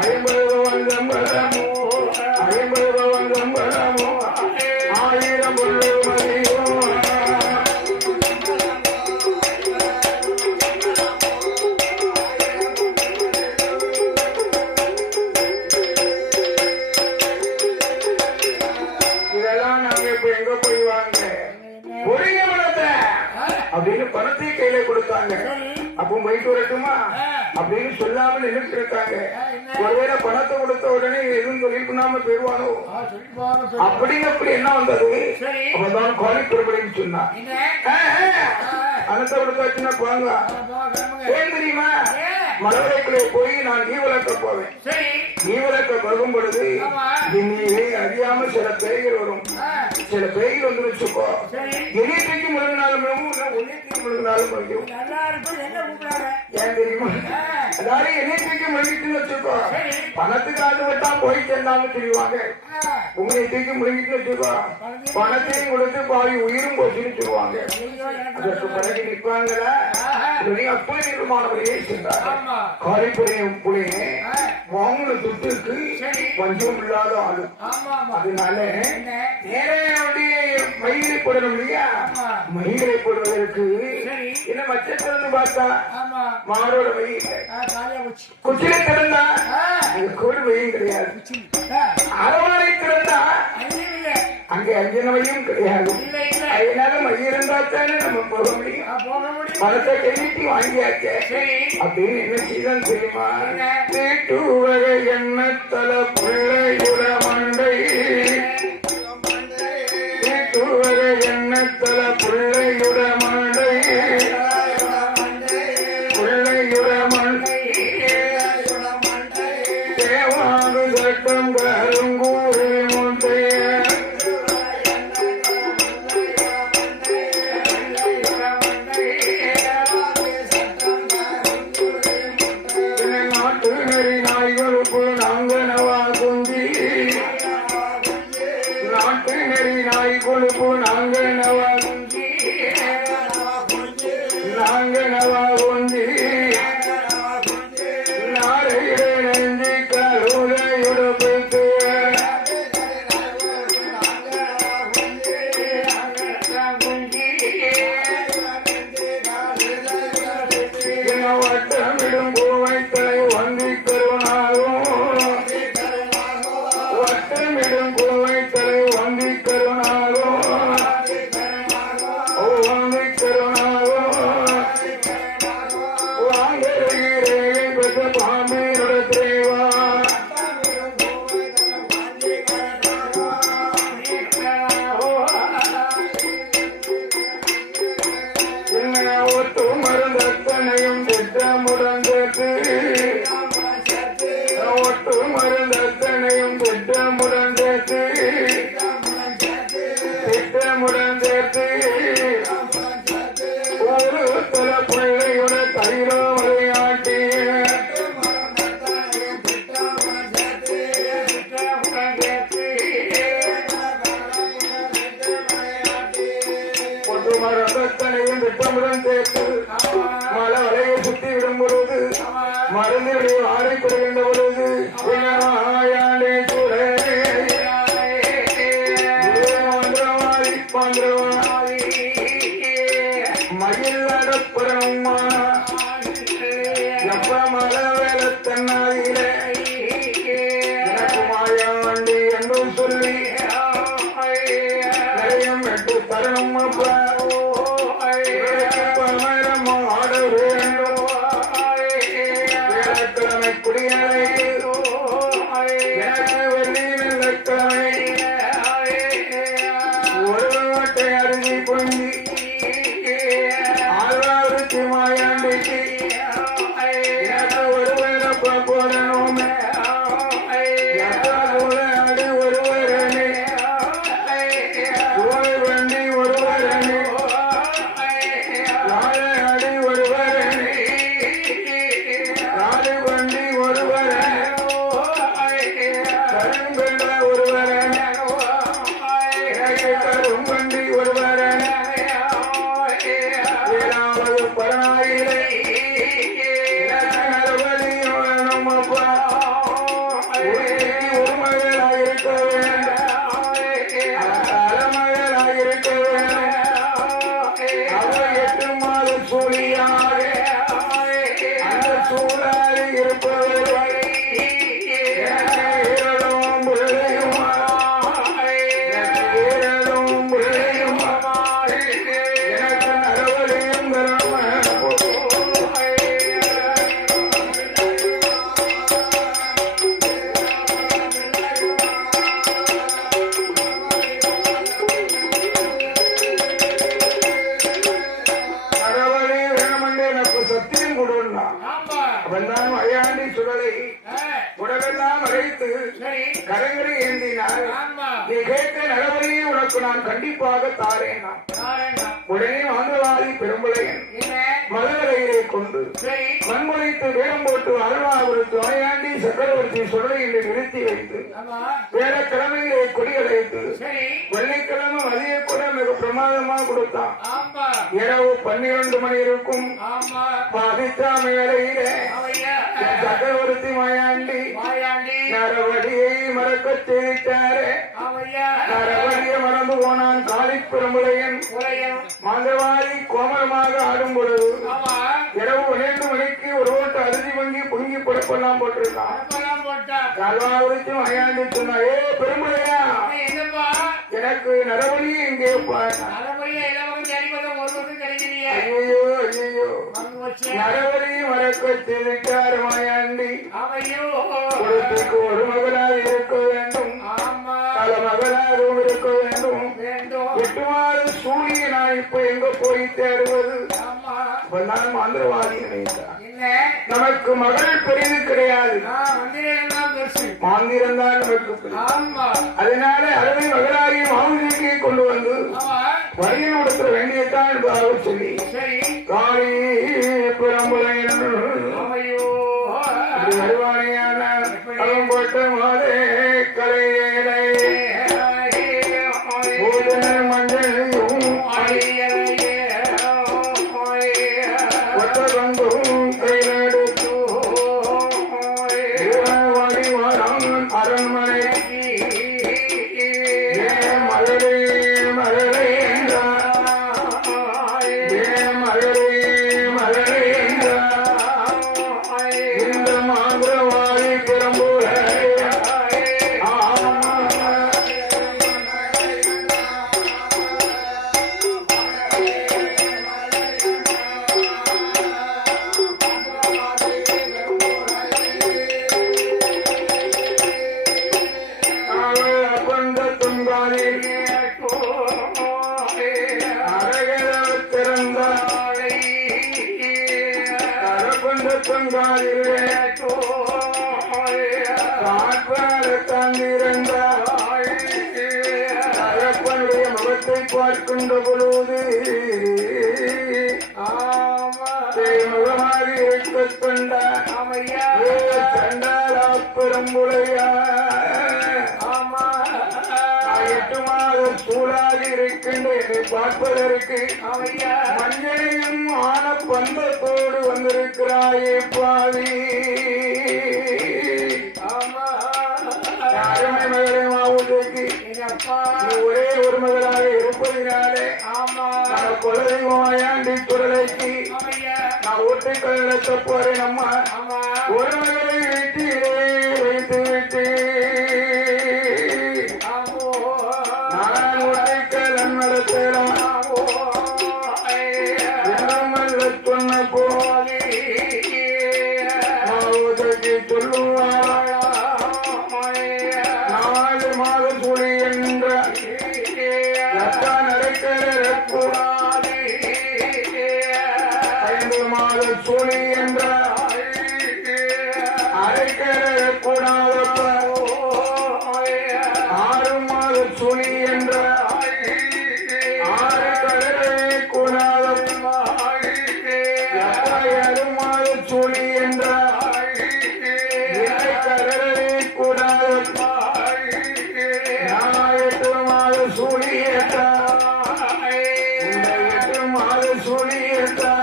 50 நாங்க இப்ப எங்க போய் வாங்க ஒரே பணத்தை அப்படின்னு பணத்தை கையில கொடுத்தாங்க. அப்போ போயிட்டு வரட்டுமா அப்படின்னு சொல்லாமல் நினைச்சு இருக்காங்க. ஒருவேளை பணத்தை கொடுத்த உடனே எதுவும் தொழில் பண்ணாம போயிடுவானோ அப்படி என்ன வந்தது. அப்பதான் கோழி பெருமடின்னு சொன்னா அனத்தை கொடுத்தாச்சுன்னா போங்க. ஏன் தெரியுமா? மலவரைக்குள்ளே போய் நான் நீ வளர்க்க போவேன். நீ வளர்க்க பருகும் பொழுது நீ அறியாம சில பேய்கள் வரும். சில பேய்கள் வந்து வச்சுக்கோ எண்ணெய்க்கு முழுங்கினாலும் ஒன்னைக்கு முழுங்கினாலும் முடியும். ஏன் தெரியுமா? அதாவது எண்ணெய்க்கு முழுங்கிட்டுன்னு வச்சுக்கோ பணத்துக்காக வட்டா போய் சேர்ந்தாலும் சொல்லுவாங்க. உங்களை தூக்கி முழுங்கிட்டு வச்சுக்கோ பணத்தையும் கொடுத்து பாவி உயிரும் போச்சுன்னு சொல்லுவாங்க. அதற்கு பிறகு நிற்பாங்களா அப்படி நிர்மாணவரையே சென்றார். காரைக்குறையும் புள்ளையே வாங்கின துட்டுக்கு பஞ்சம் இல்லாத ஆளு. அதனால நேரையுடைய மயிலை போடணும் இல்லையா? மயிலை போடுவதற்கு என்ன மச்ச திறந்து பார்த்தா மாடோட மயில் குச்சில திறந்தா கோடு மயில் கிடையாது. அரவணை திறந்தா அங்கே அஞ்சன மையம் கிடையாது. அதனால மையம் இருந்தா தானே நம்ம போக முடியும். பணத்தை கையிட்டு வாங்கியாச்ச அப்படின்னு என்ன செய்தான் தெரியுமா? வீட்டு வகை என்ன தல பிள்ளையுட மண்டை வீட்டு வகை என்ன தல பிள்ளையுட மண்டை பிள்ளையுட மண்டை தேவாது சட்டம் கருங்கூறு மருந்துடைய ஆடை கொடுக்கின்ற பொழுது மயில் நடப்படணுமா எப்ப மழை வேலை தன்னாதிலே மாயாண்டி என்றும் சொல்லி நயம் எட்டு தரணும் அப்பா ஆட வேண்டும் கிழமை குடியலை வெள்ளி வெள்ளக்கிழமை ஒரு வாட்டை அருகி பொங்கி ஆறாவது மாயாண்டிக்கு ஒரு வேலப்ப போடணும் அடி ஒருவரணி வண்டி ஒருவரணி அடி ஒருவரணி நாலு வண்டி ஒருவரணி கரும்பெல்ல ஒருவரணி கரும் வண்டி ஒருவரணி நீ கேட்க நலவழியை உனக்கு நான் கண்டிப்பாக தாரேன். உடனே மாந்திரவாதி பெரும்பளையன் மதுரையை கொண்டு மண்முளைத்து வேடம் போட்டு அருளாபுரி துணையாண்டி சக்கரவர்த்தி சொல்லை என்று நிறுத்தி வைத்து வேலைக்கிழமையை கொடியடைத்து வெள்ளிக்கிழமை மதிய கூட மிக பிரமாதமாக கொடுத்தான். இரவு 12 மணி இருக்கும் பாதித்தாம வேளையிலே சக்கரவர்த்தி மாயாண்டி நரவடியை மறக்க செய்தாரே. நரவடியை மறந்து போனான் காளி பெரும்புலையன். மாந்திரவாதி கோமரமாக ஆடும் பொழுது இரவு 12 மணிக்கு ஒரு ஓட்டு அரிசி வங்கி புங்கி புறப்பெல்லாம் போட்டிருக்கான். கல்வாவுக்கு மாயாண்டி சொன்னா, ஏ பெரும்புலையா, எனக்கு நரவழி இங்கே ஐயோ ஐயோ நரவழி மறக்க செய்தார் மாயாண்டி. ஒருத்திக்கு ஒரு மகளாக இருக்க வேண்டும், பல மகளாகவும் இருக்க வேண்டும். 8 மாத சூழியை நான் இப்ப எங்க போய் தேடுவது? நான் மந்திரவாதி நினைத்தான். நமக்கு மகள் பெரிது கிடையாது, மாந்திரம் தான் நமக்கு. அதனால அருமை மகளாகிய மாவுதியை கொண்டு வந்து வரியை கொடுக்க வேண்டியதான் என்பதாக சொல்லி காளி பெரும்புலையன் வருவானையான அவன் போட்ட மாதே கலையனை மஞ்சளையும் ஒத்தகண்டும் கையிலெடுத்து வடிவாரான் அரண்மனை மகளே மகளே மகளே மகளே இந்த மாந்திரவாதி பெரும்புல தகப்பனுடைய முகத்தை பார்க்கின்ற பொழுது முகமாக இருக்க கொண்டார். கண்டாரா பெரும்புலையா, 8 மாத சூழாக இருக்கின்ற என்னை பார்ப்பதற்கு மஞ்சளையும் ஆன பந்தத்தோடு வந்திருக்கிறாயே பாவி. அருமை மகளே மாவுதிக்கு ஒரே ஒரு மகளாக இருப்பதினாலே குலதெய்வமாயாண்டி குரலைக்கு நான் ஒற்றை கலத்த போறேன். அம்மா ஒரு மகளை வீட்டிலே வைத்து விட்டு நான் ஒற்றை கலன் நடத்தலாம் சொன்ன போதே மாவுதிக்கு சொல்லுவார். 4 மாத சுழி என்ற நடக்கூடாது, 5 மாத சுழி என்ற அரைக்கக்கூடாது, 6 மாத சுழி என்ற 6 கடக்கூடாது, 7 மாத சுழி என்ற கடக்கூடாது, 8 மாத சூழியத்தா 8 மாத சூழியத்தா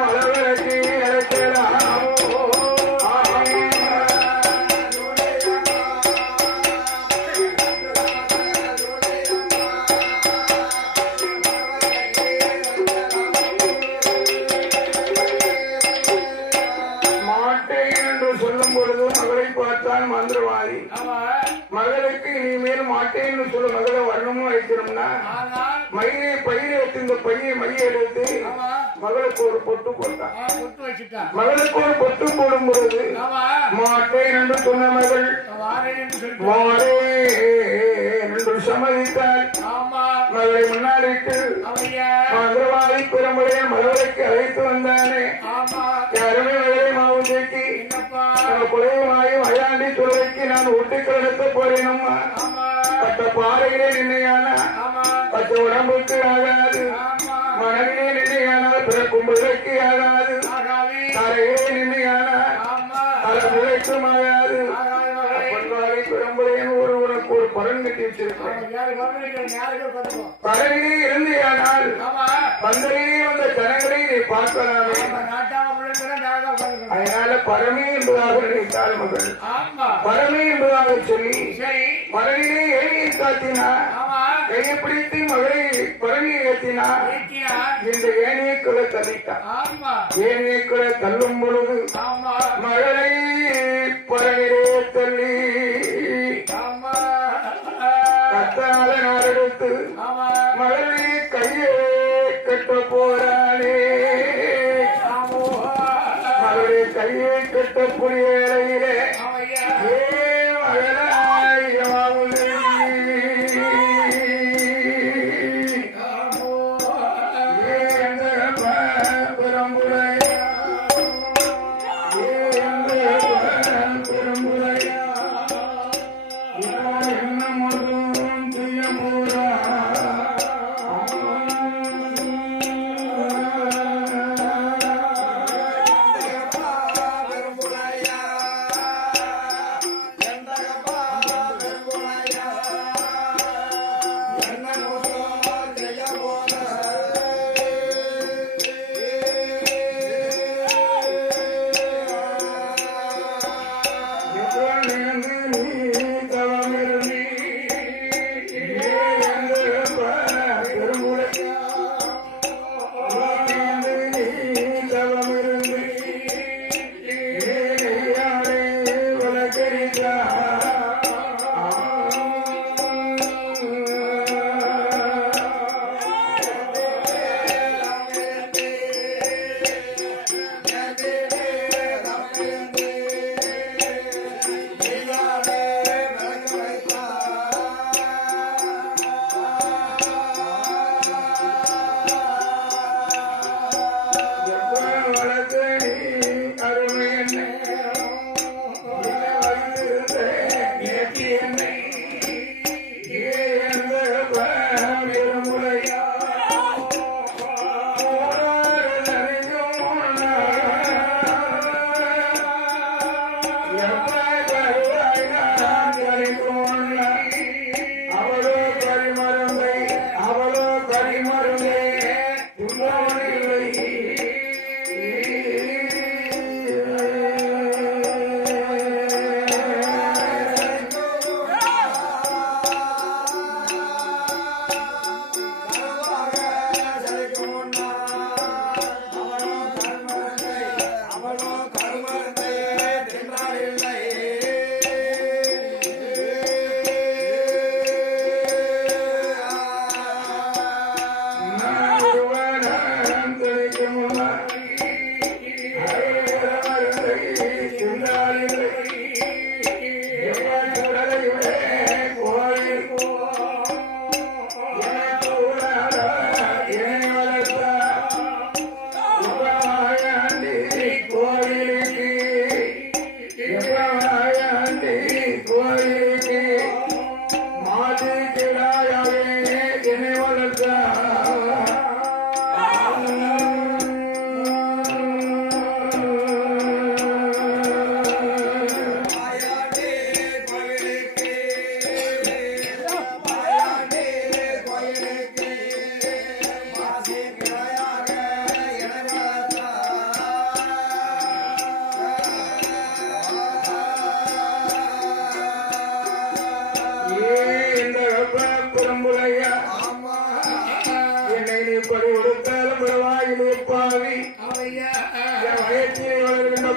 மலவரத்தி இறக்கலாம். மாட்டேன் என்று சொல்லும் பொழுது மகளை பார்த்தான் மந்திரவாதி. மகளுக்கு இனிமேல் மாட்டேன்னு சொல்ல மகளை வரணும்னு வைக்கணும்னா மயிலை பயிரை எடுத்து இந்த பையை மைய எடுத்து மகளுக்கு ஒரு பொட்டு போட்டான். மகளுக்கு ஒரு பொட்டு போடும் பொழுது மாட்டேன் என்று சொன்ன மகள் மாறே என்று சம்மதித்தால் மகளை முன்னாடிட்டு மதுரவாதி பெரும்புடைய மலவரைக்கு அழைத்து வந்தானே யாருமே மதுரை மாவட்டக்கு குலையுமாயும் அயாண்டி துறைக்கு நான் ஒட்டுக்கு நடத்த போறேனம்மா பட்ட பாறையிலே நின்னையான பட்ட உடம்புக்கு ஆகாது மனதிலே நின்னையானால் பிறக்கும் பிள்ளைக்கு ஆகாது தரையிலே நின்னையானால் பல பிள்ளைக்கும் ஆகாது பெரும்புறையின் உனக்கு ஒரு பலன் கட்டி வச்சிருக்கிறேன் பலனிலே இருந்தேயானால் பந்தலிலே வந்த ஜனங்களை நீ பார்க்கலாமே அதனால பரமே என்பதாக நினைத்தாள் மகள் பரமே என்பதாக சொல்லி பரனிலே ஏழையை காத்தினார் கையை பிடித்து மகளை பரணியை ஏற்றினார் இந்த ஏனையக்குள்ள தள்ளிட்டார் ஏனையக்குள்ள தள்ளும் பொழுது மகளை பரணிலே தள்ளி கத்தால நாடெடுத்து மகளை கையே கட்ட போறானே மகளை கையை கட்ட புரிய வேளையிலே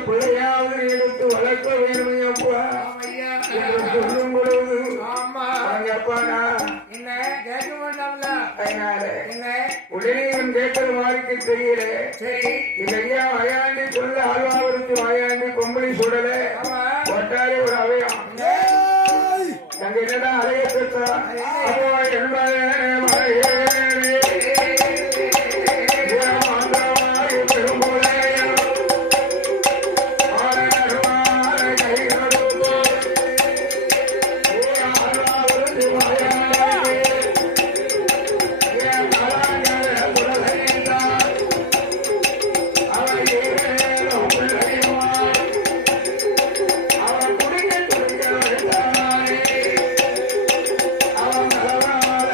பிள்ளையாவது எடுத்து வளர்க்க வேணுமையப்பா சொல்லும் பொழுது என்ன கேட்க மாட்டாங்கள உடனே இவன் கேட்டது மாதிரிக்கு தெரியல. சரி இல்லையா வயாண்டி சொல்ல ஆழ்வாவருக்கு வாயாண்டி கொம்பளி சுடல ஒட்டாலே ஒரு அவயம் அங்க என்னடா அலைய பெற்றா அதோ என்பதே மறையேறே ஆண்டவாய் பெரும்புலையோ ஆரருமாற கைகளோ ஆறாவது மறையாதே ஏன் மறாங்கல புலகையெல்லாம் அவன் ஏழோ பிள்ளையுமான் அவன் குடிக்க துடிக்க வைத்தானே அவன் நலவாழ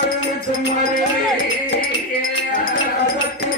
சும்மரு சும்மரு சக்தி